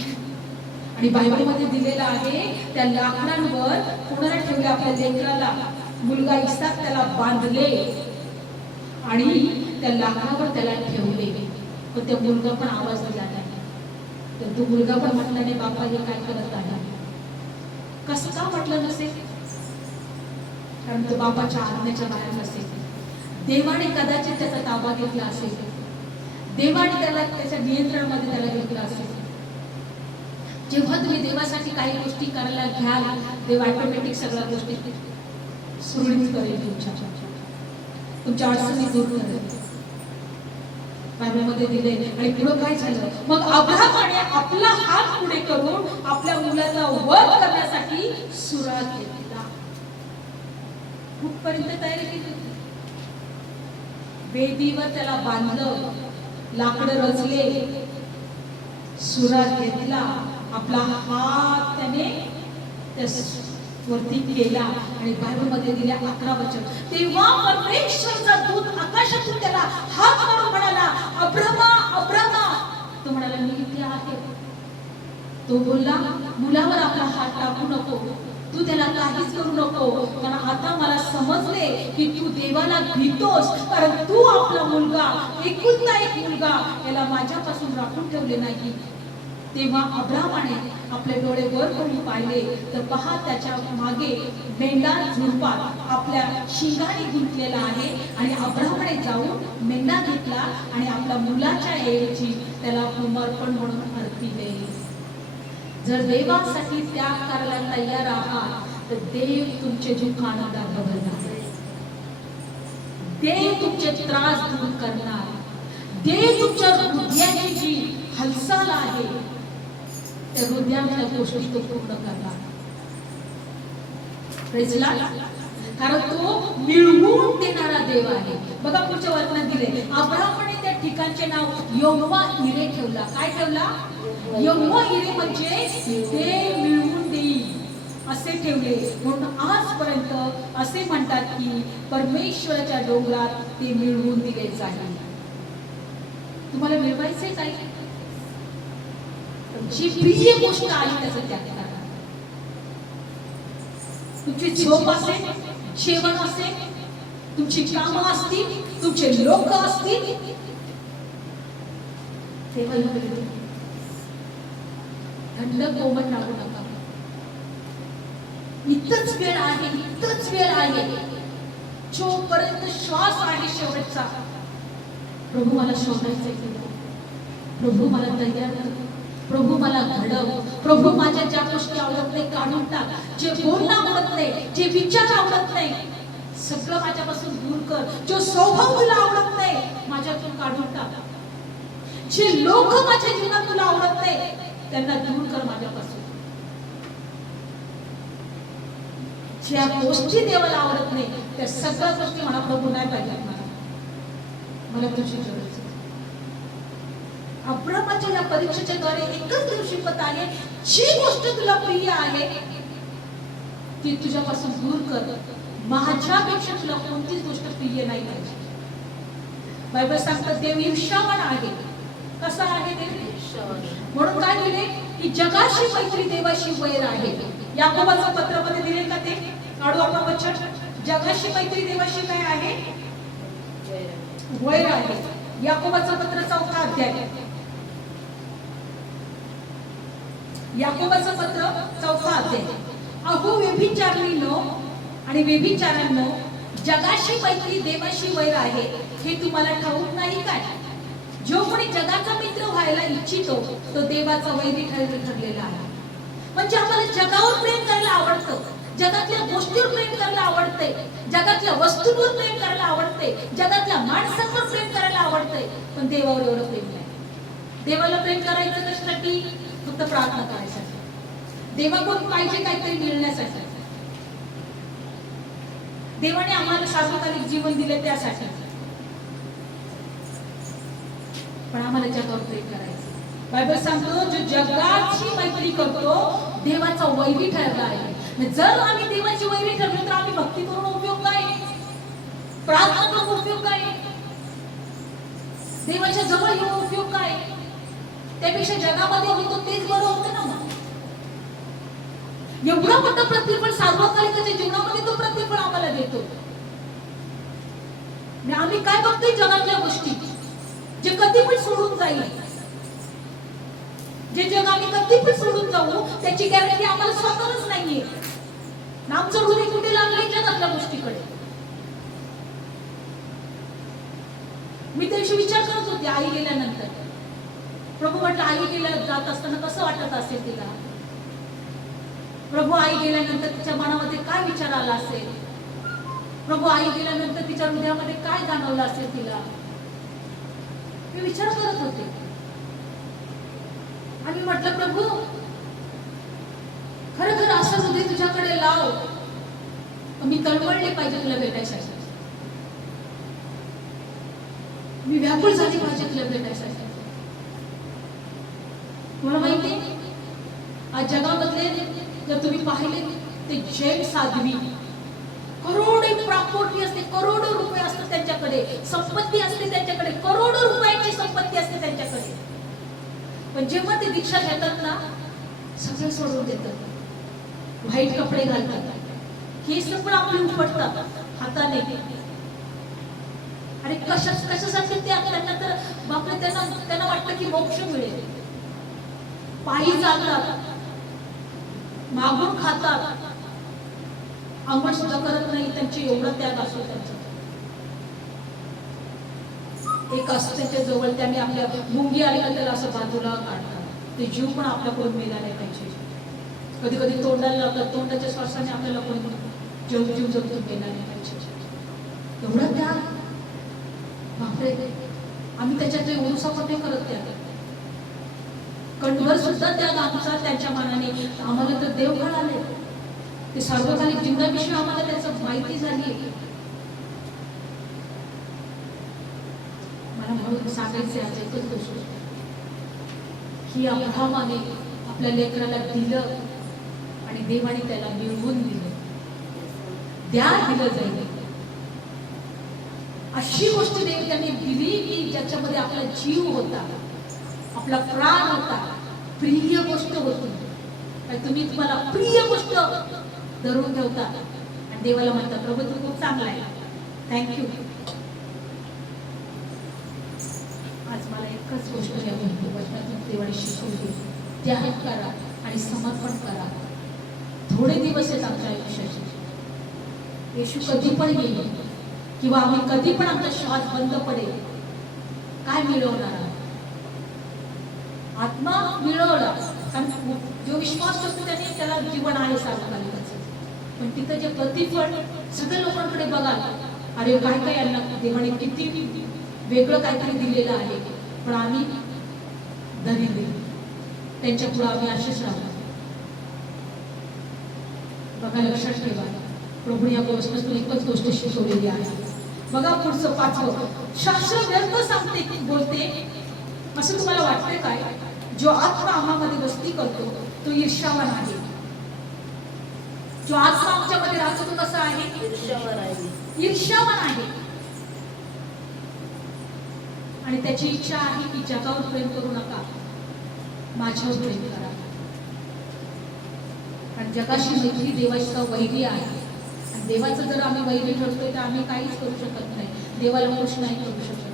आणि बायबलमध्ये दिलेलं आहे त्या लाकडांवर कोणाला ठेवले? आपल्या लेकराला, मुलगा इसाक त्याला बांधले आणि त्या लाकडावर त्याला ठेवले. पण त्या मुलगा पण आवाज दिला नाही. तर तो मुलगा पण म्हटला नाही, बापा हे काय करत आहे? कसं का म्हटलं नसेल? कारण तो बापाच्या आज्ञेच्या बाहेर नसेल. देवाने कदाचित त्याचा ताबा घेतला असेल, देवाने त्याला त्याच्या नियंत्रणामध्ये त्याला घेतला असेल. जेव्हा तुम्ही देवासाठी काही गोष्टी करायला घ्याल, देव ऑटोमॅटिक सगळ्या गोष्टी सुरळीत करेल, तुमच्या अडचणी दूर करेल. बायबलमध्ये दिले. आणि पुढे काय झालं, मग अब्राहमाने आपला हात पुढे करून आपल्या मुलाचा वध करण्यासाठी सुरुवात केली. कुठपर्यंत तयारी केली होती? वेदीवर त्याला बांधलं, लाकडं रचले, सुरात घेतला, आपला हात त्याने वरती केला. आणि बायबलमध्ये दिल्या 11 वचन. तेव्हा परमेश्वरचा दूत आकाशातून त्याला हात मारून म्हणाला, अब्रामा अब्रामा. तो म्हणाला, मी इथे आहे. तो बोलला, मुलावर आपला हात टाकू नको, तू त्याला काहीच करू नको, कारण आता मला समजले की तू देवाला भीतोस, कारण तू आपला मुलगा, एकुलता एक मुलगा, याला माझ्यापासून राखून ठेवले नाही. तेव्हा अब्राहमाने आपले डोळे वर करून पाहिले, तर पहा त्याच्या मागे मेंढा झुडपात आपल्या शिंगाने गुंतलेला आहे. आणि अब्राहमाने जाऊन मेंढा घेतला आणि आपल्या मुलाच्या ऐवजी त्याला समर्पण म्हणून अर्पिले. जर देवासाठी त्याग करायला तयार आहात तर देव तुमचे दुःख आनंदात बदलणार, देव तुमचे त्रास दूर करणार, देव तुमच्या हृदयाची जी हालचाल आहे त्या हृदयाच्या गोष्टी तो पूर्ण करणार. Praise Lord. कारण तो मिळवून देणारा देव आहे. बघा पुढच्या वचनात दिले, अब्राहमाने त्या ठिकाणचे नाव यहोवा इरे ठेवला. काय ठेवला? यहोवा इरे म्हणजे ते मिळवून देईल असे ठेवले. म्हणून आजपर्यंत असे म्हणतात की परमेश्वराच्या डोंगरात ते मिळवून दिले जाईल. तुम्हाला मिळवायचे काय? जी प्रिय गोष्ट आली त्याचं त्याग करा. तुमची झोप असेल, जेवण असेल, तुमची कामं असतील, तुमचे लोक असतील, थंड कोमट राहू नका. इतच वेळ आहे, इतच वेळ आहे, जोपर्यंत श्वास आहे शेवटचा. प्रभू मला शोधायचंय, प्रभू मला तयार कर, प्रभू मला घडव, प्रभू माझ्या ज्या गोष्टी आवडत नाही काढून टाक, जे बोलणं आवडत नाही, जे विचार आवडत नाही सगळं माझ्यापासून दूर कर, जो स्वभाव तुला आवडत नाही माझ्यातून काढून टाक, जे लोक माझ्या जीवनात तुला आवडत नाही त्यांना दूर कर माझ्यापासून, ज्या गोष्टी देवाला आवडत नाही त्या सगळ्या गोष्टी मला प्रभू नाही पाहिजे, मला तुझी गरज आहे. अब्राहमाच्या या परीक्षेच्या द्वारे एकच दिवशी पत आले, जी गोष्ट तुला प्रिय आहे ती तुझ्यापासून दूर कर, माझ्यापेक्षा तुला कोणतीच गोष्ट प्रिय नाही पाहिजे. बायबल सांगतं देव ईर्ष्यावान आहे. कसा आहे देव? म्हणून काय दिले की जगाशी मैत्री देवाशी वैर आहे. याकोबाचं पत्र मध्ये दिले का ते? काढू आपण वचन. जगाशी मैत्री देवाशी काय आहे? वैर आहे. याकोबाचं पत्र 4था अध्याय, याकोबाचं पत्र 4था अध्याय. अहो व्यभिचारिणींनो आणि व्यभिचारांनो, जगाशी मैत्री देवाशी वैर आहे हे तुम्हाला ठाऊक नाही काय? जो कोणी जगाचा मित्र व्हायला इच्छितो तो देवाचा वैरी ठरलेला आहे. म्हणजे आम्हाला जगावर प्रेम करायला आवडतं, जगातल्या गोष्टीवर प्रेम करायला आवडते, जगातल्या वस्तूंवर प्रेम करायला आवडते, जगातल्या माणसांवर प्रेम करायला आवडते, पण देवावर एवढं प्रेम नाही. देवाला प्रेम करायचं कशासाठी? फक्त प्रार्थना करायसाठी, देवाकडून पाहिजे काहीतरी मिळण्यासाठी. देवाने आम्हाला सार्वकालिक जीवन दिले त्यासाठी, पण आम्हाला जगावर प्रेम करायचं. बायबल सांगतो जो जगाची मैत्री करतो देवाचा वैरी ठरला आहे. जर आम्ही देवाची वैरी ठरलो तर आम्ही भक्ती करून उपयोग काय? प्रार्थना करून उपयोग काय? देवाच्या जवळ येऊन उपयोग काय? त्यापेक्षा जगामध्ये होतो तेच बरं होतं ना. मग एवढं मोठं प्रतिफळ सार्वकालिकाच्या जीवनामध्ये तो प्रतिफळ आम्हाला देतो. आम्ही काय बघतोय? जगातल्या गोष्टी जे कधी पण सोडून जाईल, जे जग आम्ही कधी पण सोडून जाऊ त्याची गॅरंटी आम्हाला स्वतःच नाहीये. आमचं हृदय कुठे लागले? जगातल्या गोष्टीकडे. मी त्याविषयी विचार करत होते आई गेल्यानंतर. प्रभू म्हटलं आई गेल्या जात असताना कसं वाटत असेल तिला? प्रभू आई गेल्यानंतर तिच्या मनामध्ये काय विचार आला असेल? प्रभू आई गेल्यानंतर तिच्या हृदयामध्ये काय जाणवलं असेल तिला? मी विचार करत होते आणि म्हटलं प्रभू खरं असं हृदय तुझ्याकडे लाव, मी तळमळले पाहिजे तुला भेटायसाठी, मी व्याकुळ झाली पाहिजे तुला भेटायसाठी. तुम्हाला माहिती आज जगामधले जर तुम्ही पाहिले ते जैन साध्वी, करोडो प्रॉपर्टी असते, करोडो रुपये असतात त्यांच्याकडे, संपत्ती असते त्यांच्याकडे, करोडो रुपयाची संपत्ती असते त्यांच्याकडे, पण जेव्हा ते दीक्षा घेतात ना सगळं सोडून देतात, व्हाईट कपडे घालतात, केस पण आपले उपटतात हाताने. आणि कशासाठी ते त्यांना तर बापरे त्यांना वाटतं की मोक्ष मिळेल. पायी चालतात, मागून खातात, अंघोळ सुद्धा करत नाही, त्यांचे एवढा त्याग असतो त्यांचा. एक असं त्यांच्या जवळ त्यांनी आपल्या मुंगी आले का त्याला असं बाजूला काढतात, ते जीव पण आपल्याकडून मेला नाही पाहिजे. कधी कधी तोंडाला लावतात, तोंडाच्या श्वासाने आपल्याला कोणी जीव जगतो गेला नाही पाहिजे. एवढा त्याग बापरे, आम्ही त्याच्यात एवढूसा पण नाही करत त्याग. कणभर सुद्धा त्याग आमचा त्यांच्या मनाने. आम्हाला तर देव कळाले, ते सार्वकालिक जीवनाविषयी आम्हाला त्याचं माहिती झाली. मला म्हणून सांगायचे आज एकच गोष्ट की अब्राहमाने आपल्या लेकराला दिलं आणि देवाने त्याला मिळवून दिलं. दिलं जाईल अशी गोष्ट देव त्यांनी दिली की ज्याच्यामध्ये आपला जीव होता, आपला प्राण होता, प्रिय गोष्ट होती. तुम्हाला प्रिय गोष्ट धरून ठेवता आणि देवाला म्हणतात प्रभू तू खूप चांगला आहे, थँक्यू. आज मला एकच गोष्ट या वचनातून देवाने शिकवली, त्याग करा आणि समर्पण करा. थोडे दिवस आहेत आमच्या आयुष्याचे, येशू कधी पण येईल किंवा आम्ही कधी पण आमचा श्वास बंद पडेल, काय मिळवणार? आत्मा मिळवला, कारण जो विश्वास करतो त्याने त्याला जीवन आहे सार्वकालिकाचं. पण तिथं जे प्रतिफळ सगळ्या लोकांकडे बघाल, अरे काय काय यांना देवाने किती वेगळं काहीतरी दिलेलं आहे, पण आम्ही धनी दिली, त्यांच्या पुढे आम्ही असेच राहतो. बघा, लक्षात ठेवा, प्रभूने या गोष्टीतून एकच गोष्ट शिकवलेली आहे. बघा पुढचं 5वं, शास्त्र व्यर्थ सांगते बोलते असं तुम्हाला वाटते काय? जो आत्मा आम्हामध्ये वस्ती करतो तो ईर्ष्यावान आहे. जो आत्मा आमच्यामध्ये राहतो तो कसा आहे? ईर्ष्यावान आहे. आणि त्याची इच्छा आहे की जगावर प्रेम करू नका, माझ्यावर प्रेम करा. आणि जगाशी मैत्री देवाचा वैरी आहे. आणि देवाचं जर आम्ही वैरी ठरतोय तर आम्ही काहीच करू शकत नाही, देवाला खुश नाही करू शकत.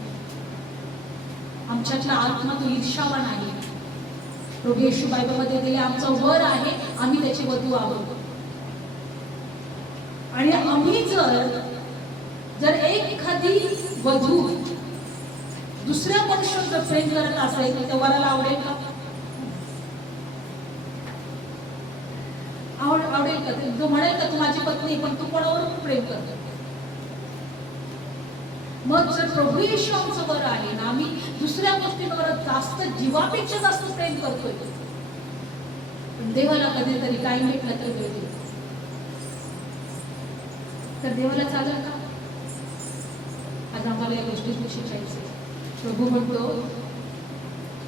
आमच्यातला आत्मा तो ईर्ष्यावान आहे. प्रभू येशू बायबलमध्ये दिले आमचा वर आहे, आम्ही त्याची वधू आहोत. आणि आम्ही जर एखादी वधू दुसऱ्या मनुष्यावर जर प्रेम करत असेल तर त्या वराला आवडेल का? आवडेल का? तो म्हणेल का तू माझी पत्नी, पण तू कोणावर प्रेम करतो? मग जर प्रभू येशू आमचं वर आहे ना, आम्ही दुसऱ्या गोष्टींवर जास्त, जीवापेक्षा जास्त प्रेम करतोय, पण देवाला कधीतरी काही भेटलं तर वेळ तर देवाला चालेल का? आज आम्हाला या गोष्टीतून शिकायचं. प्रभू म्हणतो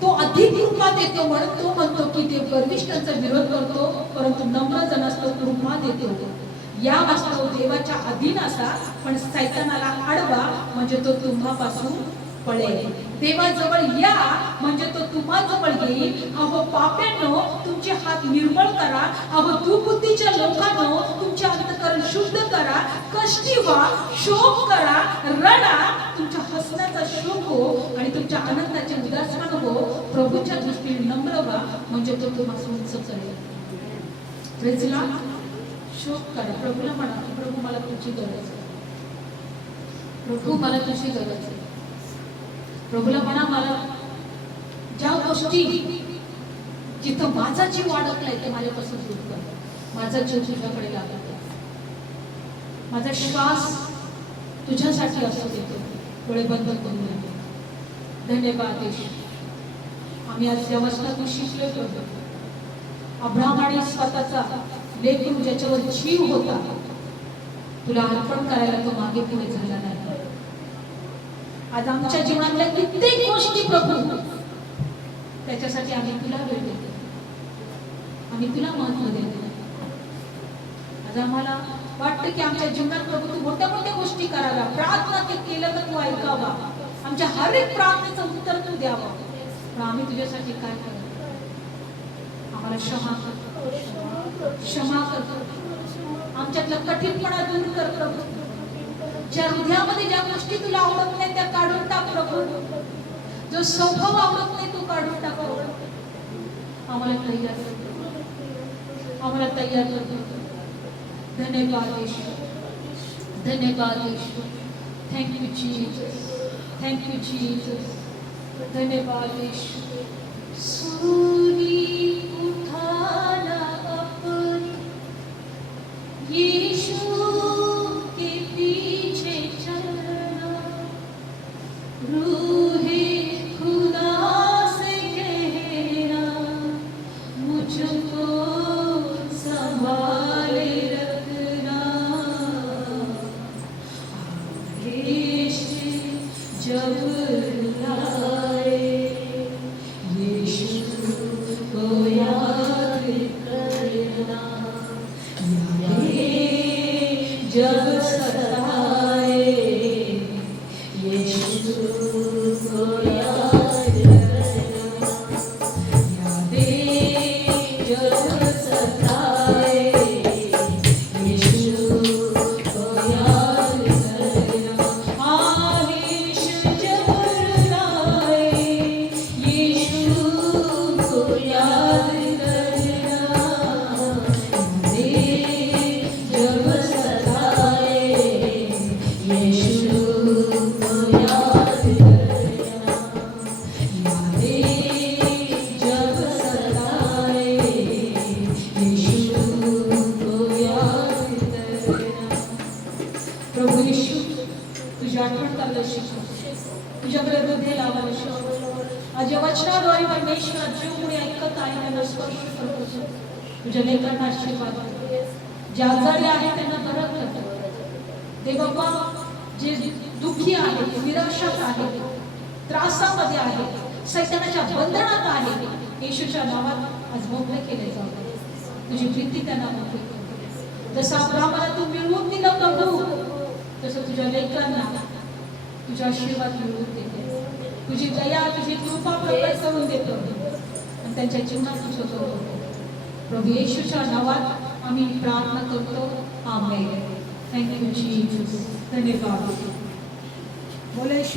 तो अधिक कृपा देतो, म्हणून तो म्हणतो की ते गर्विष्ठांचा विरोध करतो परंतु नम्र जनास तो कृपा देतो. या वास्तव देवाच्या अधीन असा, पण सैतानाला अडवा म्हणजे तो तुम्हापासून पळेल. देवाजवळ या म्हणजे तो तुम्हाजवळ येईल. अहो पाप्यांनो, तुमचे हात निर्मळ करा. अहो दुर्बुद्धीच्या लोकांनो, तुमचे अंतःकरण शुद्ध करा. कष्टी व्हा, शोक करा, रडा. तुमच्या हसण्याचा शोक हो आणि तुमच्या आनंदाचे उदासमान हो. प्रभूच्या दृष्टीने नम्र व्हा म्हणजे तो तुम्हाला उंच करेल. Praise Lord. शोक करा. प्रभूला म्हणा, प्रभू मला तुझी गरज आहे, प्रभू मला तुझी गरज आहे. प्रभूला म्हणा, मला ज्या गोष्टी जिथं माझा जीव अडकलाय ते माझ्यापासून दूर कर. माझा जीव तुझ्याकडे लागत आहे, माझा श्वास तुझ्यासाठी असू देतो. डोळे बंद करून धन्यवाद येशू. आम्ही आज या वचनातून शिकलो प्रभू. अब्राहम आणि स्वतःचा लेकरू ज्याच्यावर जीव होता तुला अर्पण करायला तो मागे पुढे झाला नाही. आज आमच्या जीवनातल्या कित्येक गोष्टी प्रभू त्याच्यासाठी आम्ही तुला वेळ देतो, आम्ही तुला महत्व देतो. आज आम्हाला वाटतं की आमच्या जीवनात प्रभू तू मोठ्या मोठ्या गोष्टी कराव्या, प्रार्थना ते केलं तर तू ऐकावा, आमच्या हर एक प्रार्थनेचं उत्तर तू द्यावं. पण आम्ही तुझ्यासाठी काय करतो? आम्हाला क्षमा करतो, क्षमा करतो. आमच्यातला कठीणपणा दूर कर प्रभू. ज्या हृदयामध्ये ज्या गोष्टी तुला आवडत नाही त्या काढून टाक प्रभू. जो स्वभाव आवडत नाही तो काढून टाक प्रभू. आम्हाला तयार करतो, आम्हाला तयार करतो. धन्यवाद येशू, धन्यवाद Yeshu. Thank you Jesus, thank you Jesus. धन्यवाद येशू. सूरी उठाना अपनी यीशु के पीछे चलना, रूहे खुदा से कहना मुझको संभाले रखना. आगे से जब लाए यीशु को याद करना, यादें जब सताए यीशु को याद करना, यादें जब सताए यीशु को याद करना. आवेश जब रुलाए यीशु को याद करना, यादें जब सताए यीशु को याद करना, यादें जब सताए यीशु को याद करना. प्रभू येशू तुझी आठवण करायला शिकव, तुझ्याकडे हृदय लावायला शिकव. आज या वचनाद्वारे परमेश्वर जीव कोणी ऐकत आहे त्यांना स्पर्श करतो. तुझ्या लेकरांना आशीर्वाद कर. जे आजारी आहे त्यांना बरं कर. देव बाबा जे दुःखी आहे, निराशात आहे, त्रासामध्ये आहे, सैतानाच्या बंधनात आहे, येशूच्या नावात आज मोकळे केले जाऊ. तुझी प्रीती त्यांना मोकळी कर. जसं अब्राहमाला तू मिळवून दिलं प्रभू तसं तुझ्या लेकरांना तुझा आशीर्वाद मिळवून देते. तुझी दया, तुझी कृपा प्रकट करून देतो आणि त्यांच्या जीवनात तुझं करतो. प्रभू येशूच्या नावात आम्ही प्रार्थना करतो. आमेन. Thank you Jesus. धन्यवाद. बोले